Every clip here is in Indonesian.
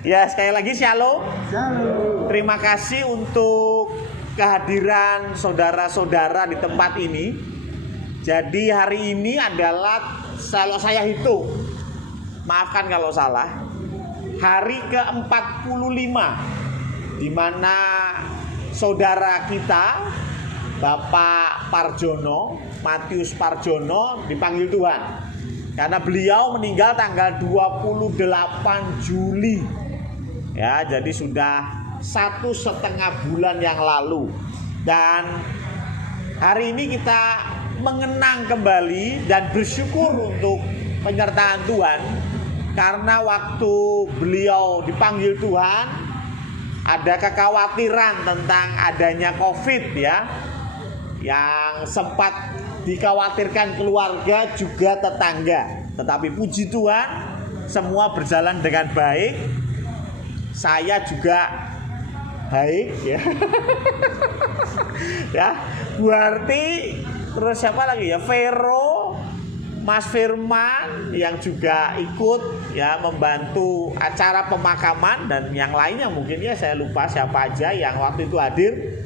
Ya, sekali lagi shalom. Shalom. Terima kasih untuk kehadiran saudara-saudara di tempat ini. Jadi hari ini adalah, kalau saya hitung, maafkan kalau salah, hari ke-45 di mana saudara kita Bapak Parjono, Matius Parjono dipanggil Tuhan. Karena beliau meninggal tanggal 28 Juli. Ya, jadi sudah 1,5 bulan yang lalu. Dan hari ini kita mengenang kembali dan bersyukur untuk penyertaan Tuhan. Karena waktu beliau dipanggil Tuhan, ada kekhawatiran tentang adanya COVID ya, yang sempat dikhawatirkan keluarga juga tetangga. Tetapi puji Tuhan, semua berjalan dengan baik. Saya juga baik ya. Ya, Bu Harti, terus siapa lagi ya? Vero, Mas Firman yang juga ikut ya membantu acara pemakaman, dan yang lainnya mungkin ya saya lupa siapa aja yang waktu itu hadir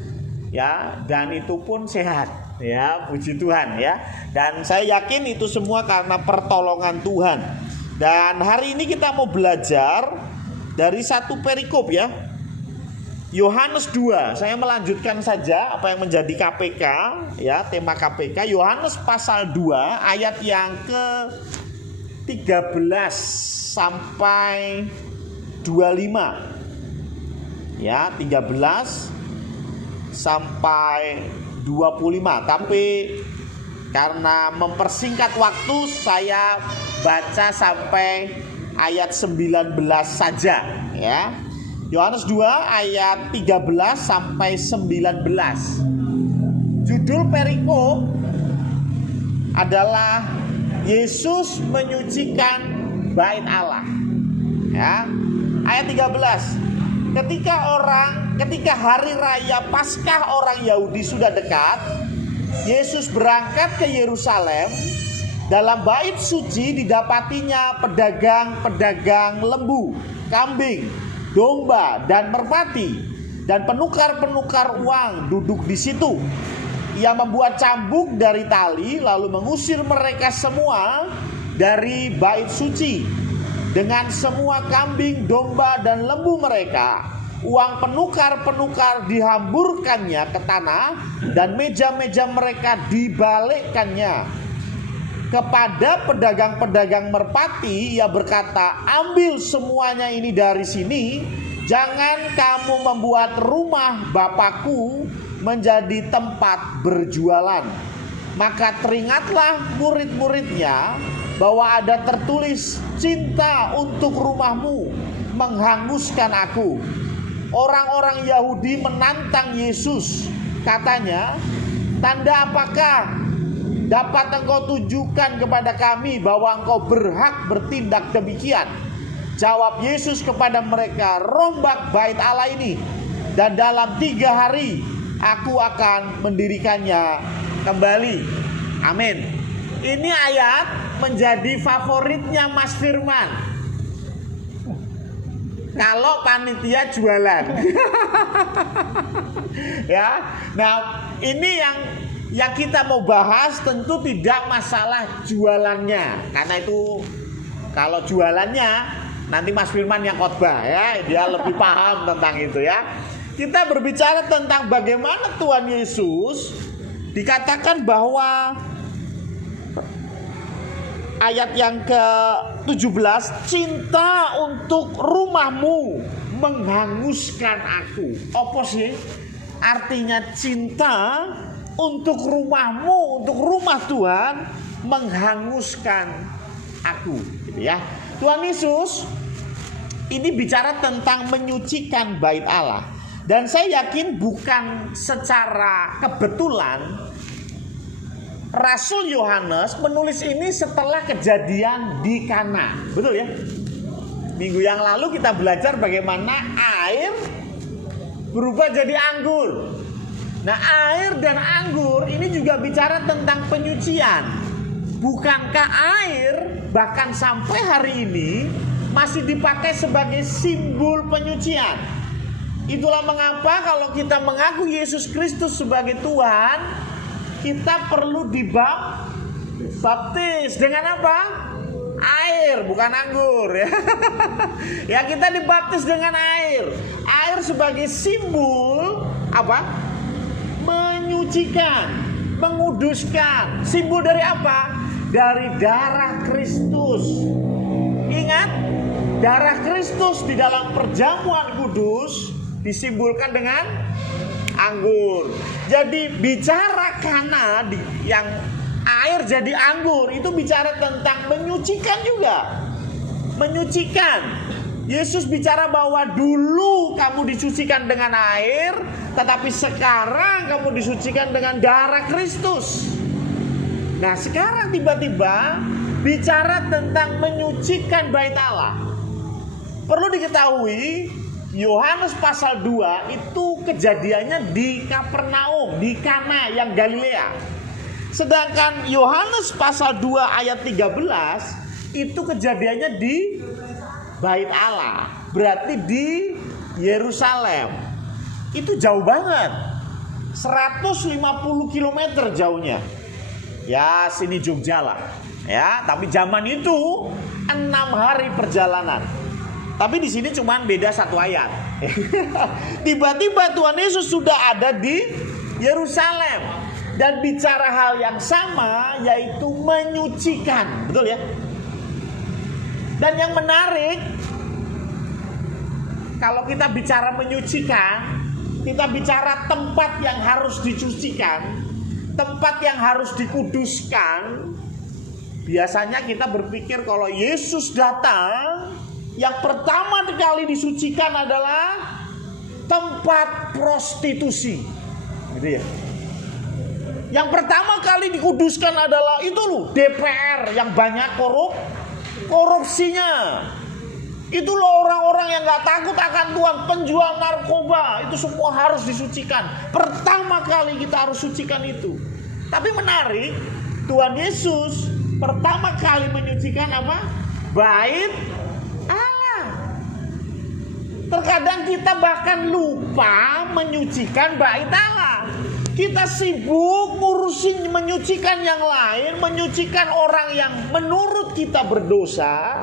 ya, dan itu pun sehat. Ya, puji Tuhan ya. Dan saya yakin itu semua karena pertolongan Tuhan. Dan hari ini kita mau belajar dari satu perikop ya, Yohanes 2. Saya melanjutkan saja apa yang menjadi KPK ya, tema KPK. Yohanes pasal 2 ayat yang ke-13 sampai 25. Ya, 13 sampai 25. Tapi karena mempersingkat waktu, saya baca sampai ayat 19 saja ya. Yohanes 2 ayat 13 sampai 19. Judul perikop adalah Yesus menyucikan bait Allah. Ya. Ayat 13. Ketika hari raya Paskah orang Yahudi sudah dekat, Yesus berangkat ke Yerusalem. Dalam bait suci didapatinya pedagang-pedagang lembu, kambing, domba, dan merpati, dan penukar-penukar uang duduk di situ. Ia membuat cambuk dari tali, lalu mengusir mereka semua dari bait suci. Dengan semua kambing, domba, dan lembu mereka, uang penukar-penukar dihamburkannya ke tanah, dan meja-meja mereka dibalikkannya. Kepada pedagang-pedagang merpati, ia berkata, "Ambil semuanya ini dari sini, jangan kamu membuat rumah Bapakku menjadi tempat berjualan." Maka teringatlah murid-muridnya bahwa ada tertulis, "Cinta untuk rumahmu menghanguskan aku." Orang-orang Yahudi menantang Yesus. Katanya, "Tanda apakah dapat engkau tunjukkan kepada kami bahwa engkau berhak bertindak demikian?" Jawab Yesus kepada mereka, "Rombak bait Allah ini, dan dalam 3 hari aku akan mendirikannya kembali." Amin. Ini ayat menjadi favoritnya Mas Firman kalau panitia jualan. Ya. Nah, ini yang kita mau bahas, tentu tidak masalah jualannya. Karena itu kalau jualannya nanti Mas Firman yang khotbah ya, dia lebih paham tentang itu ya. Kita berbicara tentang bagaimana Tuhan Yesus dikatakan bahwa ayat yang ke-17, "Cinta untuk rumahmu menghanguskan aku." Apa sih artinya cinta untuk rumahmu, untuk rumah Tuhan menghanguskan aku, gitu ya. Tuhan Yesus ini bicara tentang menyucikan bait Allah. Dan saya yakin bukan secara kebetulan Rasul Yohanes menulis ini setelah kejadian di Kana. Betul ya? Minggu yang lalu kita belajar bagaimana air berubah jadi anggur. Nah, air dan anggur ini juga bicara tentang penyucian. Bukankah air bahkan sampai hari ini masih dipakai sebagai simbol penyucian. Itulah mengapa kalau kita mengaku Yesus Kristus sebagai Tuhan, kita perlu dibaptis dengan apa? Air, bukan anggur ya. Ya, kita dibaptis dengan air. Air sebagai simbol apa? Menyucikan, menguduskan. Simbol dari apa? Dari darah Kristus. Ingat, darah Kristus di dalam perjamuan kudus disimbolkan dengan anggur. Jadi bicara Kana yang air jadi anggur itu bicara tentang menyucikan juga. Menyucikan. Yesus bicara bahwa dulu kamu disucikan dengan air, tetapi sekarang kamu disucikan dengan darah Kristus. Nah, sekarang tiba-tiba bicara tentang menyucikan bait Allah. Perlu diketahui, Yohanes pasal 2 itu kejadiannya di Kapernaum, di Kana yang Galilea. Sedangkan Yohanes pasal 2 ayat 13 itu kejadiannya di bait Allah. Berarti di Yerusalem. Itu jauh banget. 150 km jauhnya. Ya, sini Jogja lah. Ya, tapi zaman itu 6 hari perjalanan. Tapi di sini cuma beda 1 ayat. Tiba-tiba Tuhan Yesus sudah ada di Yerusalem dan bicara hal yang sama, yaitu menyucikan, betul ya? Dan yang menarik, kalau kita bicara menyucikan, kita bicara tempat yang harus dicucikan, tempat yang harus dikuduskan. Biasanya kita berpikir kalau Yesus datang, yang pertama kali disucikan adalah tempat prostitusi, gitu ya. Yang pertama kali dikuduskan adalah itu loh, DPR yang banyak korupsinya. Itu loh orang-orang yang gak takut akan Tuhan, penjual narkoba, itu semua harus disucikan. Pertama kali kita harus sucikan itu. Tapi menarik, Tuhan Yesus pertama kali menyucikan apa? Bait Allah. Terkadang kita bahkan lupa menyucikan bait Allah. Kita sibuk ngurusin menyucikan yang lain, menyucikan orang yang menurut kita berdosa.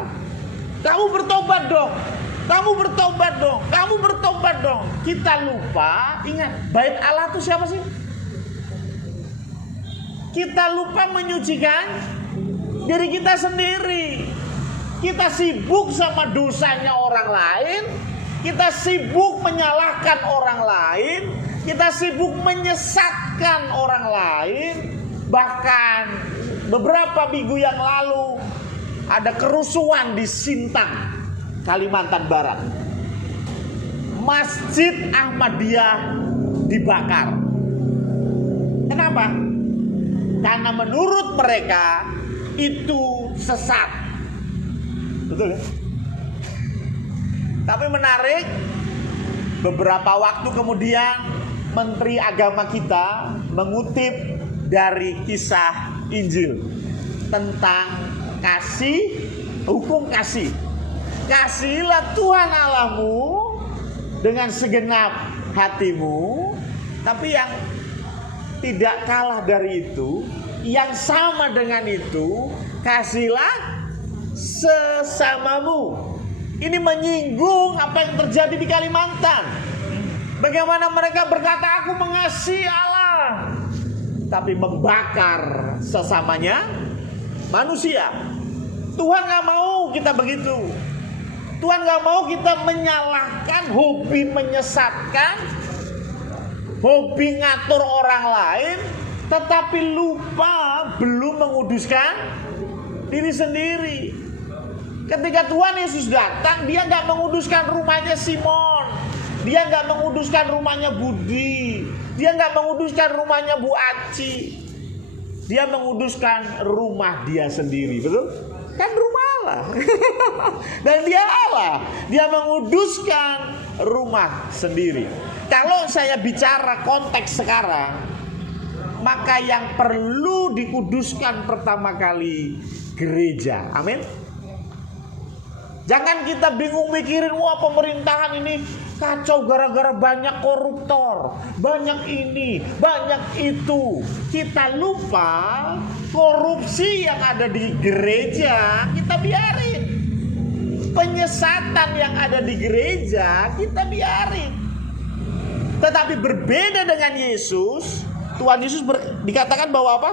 Kamu bertobat dong, kamu bertobat dong, kamu bertobat dong. Kita lupa, ingat, bait Allah itu siapa sih? Kita lupa menyucikan diri kita sendiri. Kita sibuk sama dosanya orang lain, kita sibuk menyalahkan orang lain, kita sibuk menyesatkan orang lain. Bahkan beberapa minggu yang lalu ada kerusuhan di Sintang, Kalimantan Barat. Masjid Ahmadiyah dibakar. Kenapa? Karena menurut mereka itu sesat. Betul ya? Tapi menarik, beberapa waktu kemudian Menteri Agama kita mengutip dari kisah Injil tentang kasih, hukum kasih. Kasihilah Tuhan Allahmu dengan segenap hatimu. Tapi yang tidak kalah dari itu, yang sama dengan itu, kasihilah sesamamu. Ini menyinggung apa yang terjadi di Kalimantan. Bagaimana mereka berkata, aku mengasihi Allah, tapi membakar sesamanya manusia. Tuhan gak mau kita begitu. Tuhan gak mau kita menyalahkan, hobi menyesatkan, hobi ngatur orang lain, tetapi lupa belum menguduskan diri sendiri. Ketika Tuhan Yesus datang, dia gak menguduskan rumahnya Simon, dia gak menguduskan rumahnya Budi, dia gak menguduskan rumahnya Bu Aci, dia menguduskan rumah dia sendiri. Betul? Kan rumah Allah. Dan dia Allah, dia menguduskan rumah sendiri. Kalau saya bicara konteks sekarang, maka yang perlu dikuduskan pertama kali gereja. Amin. Jangan kita bingung mikirin, wah pemerintahan ini kacau gara-gara banyak koruptor, banyak ini, banyak itu. Kita lupa korupsi yang ada di gereja kita biarin. Penyesatan yang ada di gereja kita biarin. Tetapi berbeda dengan Yesus, Tuhan Yesus dikatakan bahwa apa?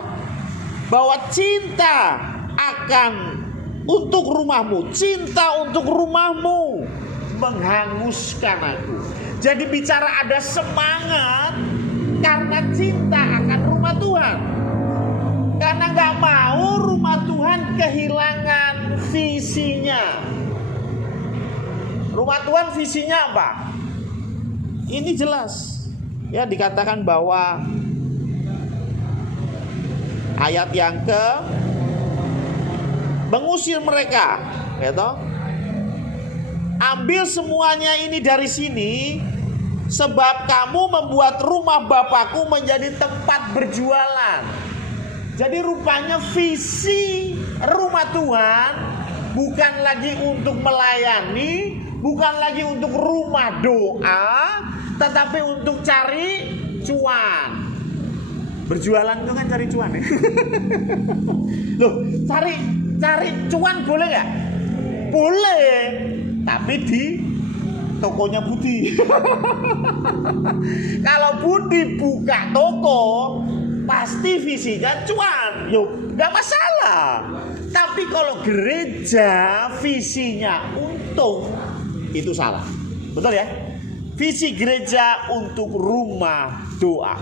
Bahwa cinta akan untuk rumahmu, cinta untuk rumahmu menghanguskan aku. Jadi bicara ada semangat karena cinta akan rumah Tuhan. Karena gak mau rumah Tuhan kehilangan visinya. Rumah Tuhan visinya apa? Ini jelas. Ya, dikatakan bahwa ayat yang ke mengusir mereka, gitu. Ambil semuanya ini dari sini, sebab kamu membuat rumah Bapakku menjadi tempat berjualan. Jadi rupanya visi rumah Tuhan bukan lagi untuk melayani, bukan lagi untuk rumah doa, tetapi untuk cari cuan. Berjualan itu kan cari cuan ya. Loh, cari cuan boleh nggak? Boleh, tapi di tokonya Budi. Kalau Budi buka toko, pasti visinya cuan. Yuk, nggak masalah. Tapi kalau gereja visinya untung, itu salah. Betul ya? Visi gereja untuk rumah doa,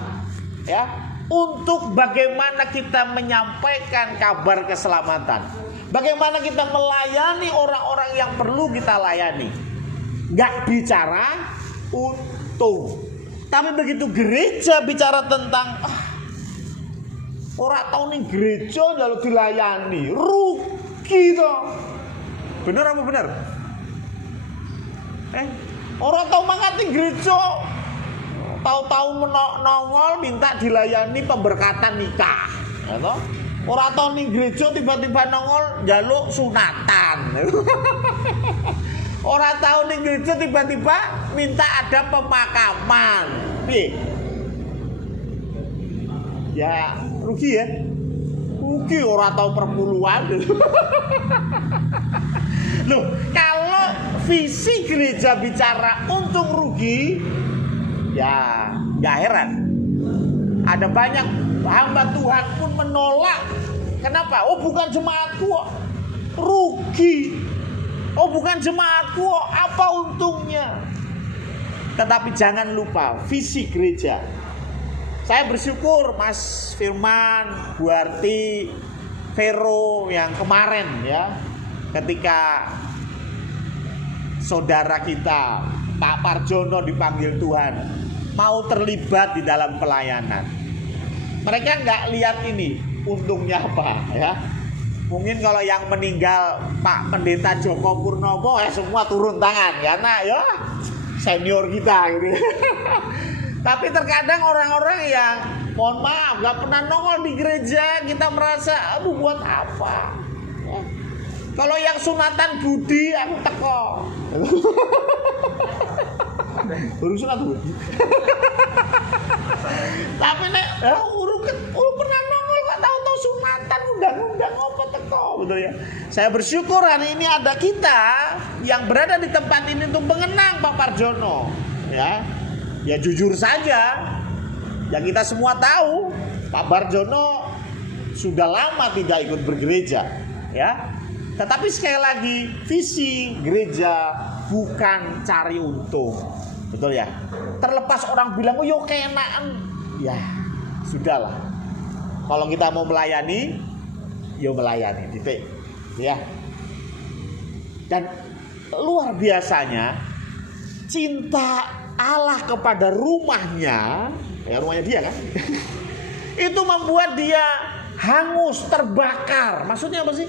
ya, untuk bagaimana kita menyampaikan kabar keselamatan, bagaimana kita melayani orang-orang yang perlu kita layani. Gak bicara untung. Tapi begitu gereja bicara tentang orang tahu nih gereja lalu dilayani, rugi toh. Bener apa bener? Orang tahu mangkat gereja, tahu-tahu nongol minta dilayani pemberkatan nikah, gitu. Orang tahu nih gereja tiba-tiba nongol jaluk sunatan. Orang tahu nih gereja tiba-tiba minta ada pemakaman. Ya rugi ya, rugi orang tahu perpuluhan. Loh, kalau visi gereja bicara untung rugi, ya gak heran ada banyak hamba Tuhan pun menolak. Kenapa? Oh bukan jemaatku, rugi. Oh bukan jemaatku, apa untungnya? Tetapi jangan lupa visi gereja. Saya bersyukur Mas Firman, Bu Arti, Vero yang kemarin ya, ketika saudara kita Pak Parjono dipanggil Tuhan mau terlibat di dalam pelayanan. Mereka nggak lihat ini untungnya apa ya. Mungkin kalau yang meninggal Pak Pendeta Joko Purnomo semua turun tangan karena ya senior kita gitu. Tapi terkadang orang-orang yang mohon maaf nggak pernah nongol di gereja, kita merasa aduh buat apa ya. Kalau yang sunatan Budi aku teko. Baru sunat Budi. Tapi nek pernah nongol kok tahu-tahu sunatan undang-undang apa teko, betul ya. Saya bersyukur hari ini ada kita yang berada di tempat ini untuk mengenang Pak Parjono ya. Ya jujur saja, yang kita semua tahu Pak Parjono sudah lama tidak ikut bergereja ya. Tetapi sekali lagi visi gereja bukan cari untung. Betul ya. Terlepas orang bilang oh yo keenaan, ya sudahlah. Kalau kita mau melayani, yo melayani titik ya. Dan luar biasanya cinta Allah kepada rumahnya, ya rumahnya dia kan. Itu membuat dia hangus, terbakar. Maksudnya apa sih?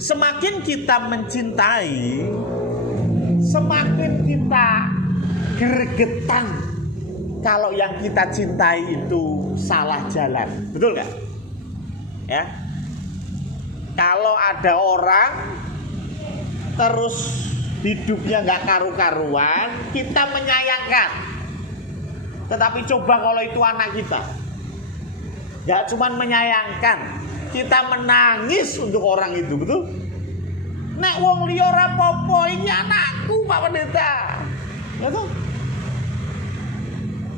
Semakin kita mencintai, semakin kita gregetan kalau yang kita cintai itu salah jalan. Betul gak? Ya. Kalau ada orang terus hidupnya nggak karu-karuan, kita menyayangkan. Tetapi coba kalau itu anak kita, nggak cuma menyayangkan, kita menangis untuk orang itu, betul? Nek wong liya ora apa-apa, ini anakku Pak Pendeta. Ya toh?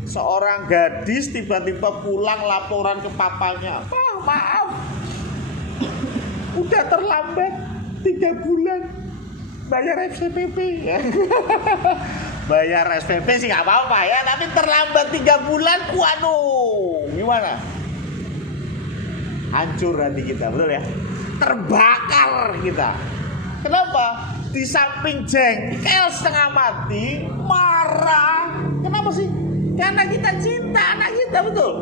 Seorang gadis tiba-tiba pulang laporan ke papanya, "Pak, maaf, udah terlambat 3 bulan bayar SPP." Ya. Bayar SPP sih nggak apa-apa ya, tapi terlambat 3 bulan, waduh, gimana? Hancur hati kita, betul ya? Terbakar kita. Kenapa? Di samping jengkel setengah mati, marah. Kenapa sih? Karena kita cinta anak kita, betul?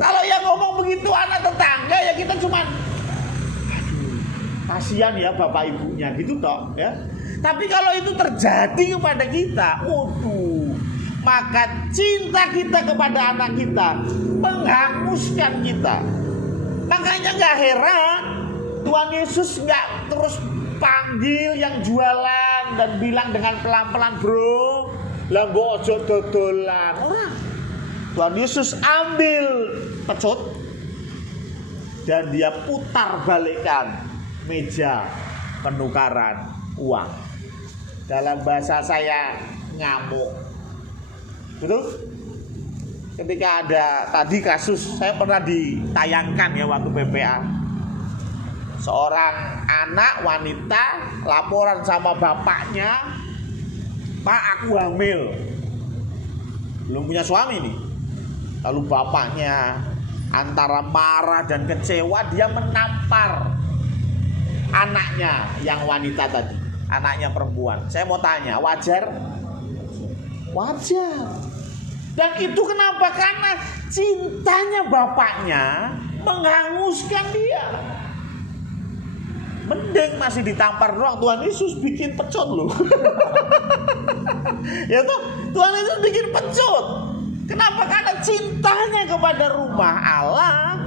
Kalau yang ngomong begitu anak tetangga, ya kita cuman, aduh, kasihan ya bapak ibunya, gitu toh, ya. Tapi kalau itu terjadi kepada kita, waduh, maka cinta kita kepada anak kita menghanguskan kita. Makanya nggak heran Tuhan Yesus nggak terus panggil yang jualan dan bilang dengan pelan-pelan, "Bro, lah mbok ojo dodolan." Ora. Tuhan Yesus ambil pecut dan dia putar balikkan meja penukaran uang. Dalam bahasa saya ngamuk. Betul? Ketika ada tadi kasus, saya pernah ditayangkan ya waktu PPA. Seorang anak wanita laporan sama bapaknya, "Pak, aku hamil." Belum punya suami nih. Lalu bapaknya antara marah dan kecewa, dia menampar anaknya yang wanita tadi, anaknya perempuan. Saya mau tanya, wajar? Wajar. Dan itu kenapa? Karena cintanya bapaknya menghanguskan dia. Mending masih ditampar doang, Tuhan Yesus bikin pecut loh. Ya tuh, Tuhan Yesus bikin pecut. Kenapa? Karena cintanya kepada rumah Allah.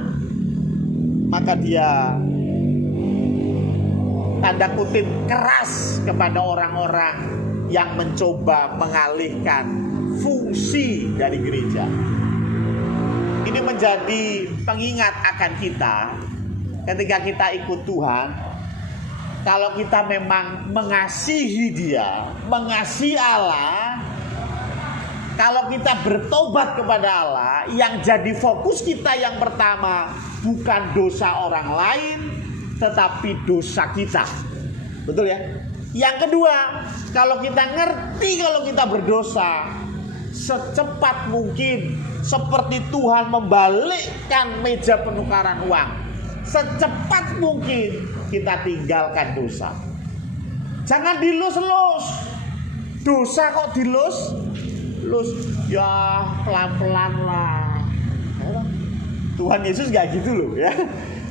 Maka dia tanda kutip keras kepada orang-orang yang mencoba mengalihkan fungsi dari gereja. Ini menjadi pengingat akan kita ketika kita ikut Tuhan. Kalau kita memang mengasihi Dia, mengasihi Allah, kalau kita bertobat kepada Allah, yang jadi fokus kita yang pertama bukan dosa orang lain, tetapi dosa kita. Betul ya? Yang kedua, kalau kita ngerti kalau kita berdosa, secepat mungkin seperti Tuhan membalikkan meja penukaran uang, secepat mungkin kita tinggalkan dosa. Jangan dilus-lus. Dosa kok dilus-lus? Ya pelan-pelan lah. Tuhan Yesus gak gitu loh ya.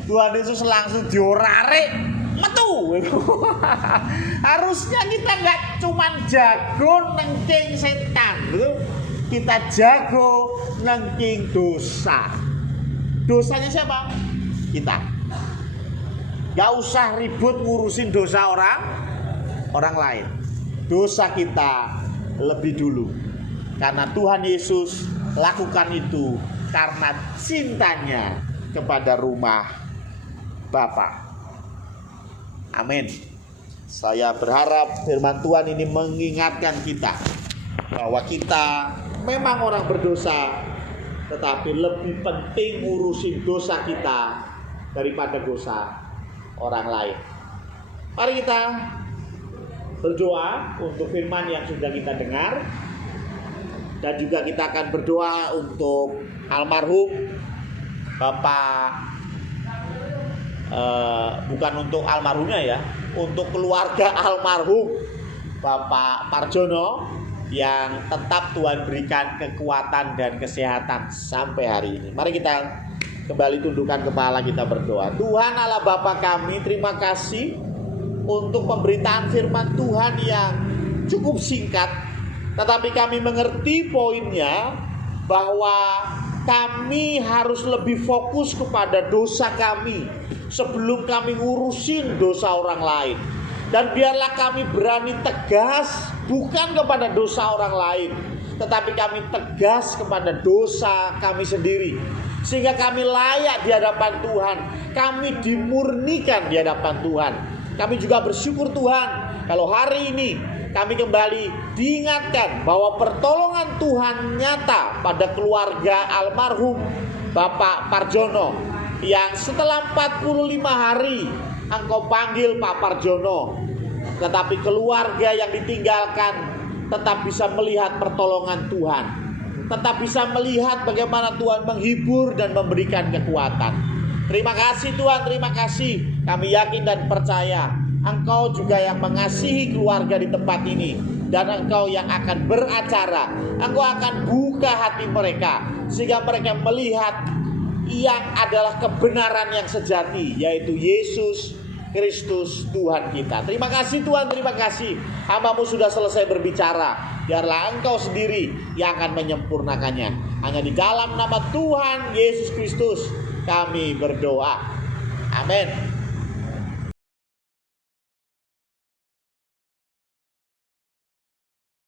Tuhan Yesus langsung diorare, metu. Harusnya kita gak cuman jago nengking setan, betul? Kita jago nengking dosa. Dosanya siapa? Kita. Gak usah ribut ngurusin dosa orang lain. Dosa kita lebih dulu. Karena Tuhan Yesus lakukan itu karena cintanya kepada rumah Bapa. Amin. Saya berharap firman Tuhan ini mengingatkan kita bahwa kita memang orang berdosa, tetapi lebih penting ngurusin dosa kita daripada dosa orang lain. Mari kita berdoa untuk firman yang sudah kita dengar, dan juga kita akan berdoa untuk almarhum Bapak, bukan untuk almarhumnya ya, untuk keluarga almarhum Bapak Parjono yang tetap Tuhan berikan kekuatan dan kesehatan sampai hari ini. Mari kita kembali tundukkan kepala, kita berdoa. Tuhan Allah Bapa kami, terima kasih untuk pemberitaan firman Tuhan yang cukup singkat, tetapi kami mengerti poinnya bahwa kami harus lebih fokus kepada dosa kami sebelum kami ngurusin dosa orang lain. Dan biarlah kami berani tegas bukan kepada dosa orang lain, tetapi kami tegas kepada dosa kami sendiri, sehingga kami layak di hadapan Tuhan. Kami dimurnikan di hadapan Tuhan. Kami juga bersyukur Tuhan kalau hari ini kami kembali diingatkan bahwa pertolongan Tuhan nyata pada keluarga almarhum Bapak Parjono, yang setelah 45 hari Engkau panggil Pak Parjono, tetapi keluarga yang ditinggalkan tetap bisa melihat pertolongan Tuhan, tetap bisa melihat bagaimana Tuhan menghibur dan memberikan kekuatan. Terima kasih Tuhan, terima kasih. Kami yakin dan percaya Engkau juga yang mengasihi keluarga di tempat ini, dan Engkau yang akan beracara. Engkau akan buka hati mereka sehingga mereka melihat yang adalah kebenaran yang sejati, yaitu Yesus Kristus Tuhan kita. Terima kasih Tuhan, terima kasih. Hamba-Mu sudah selesai berbicara. Biarlah Engkau sendiri yang akan menyempurnakannya. Hanya di dalam nama Tuhan Yesus Kristus kami berdoa. Amin.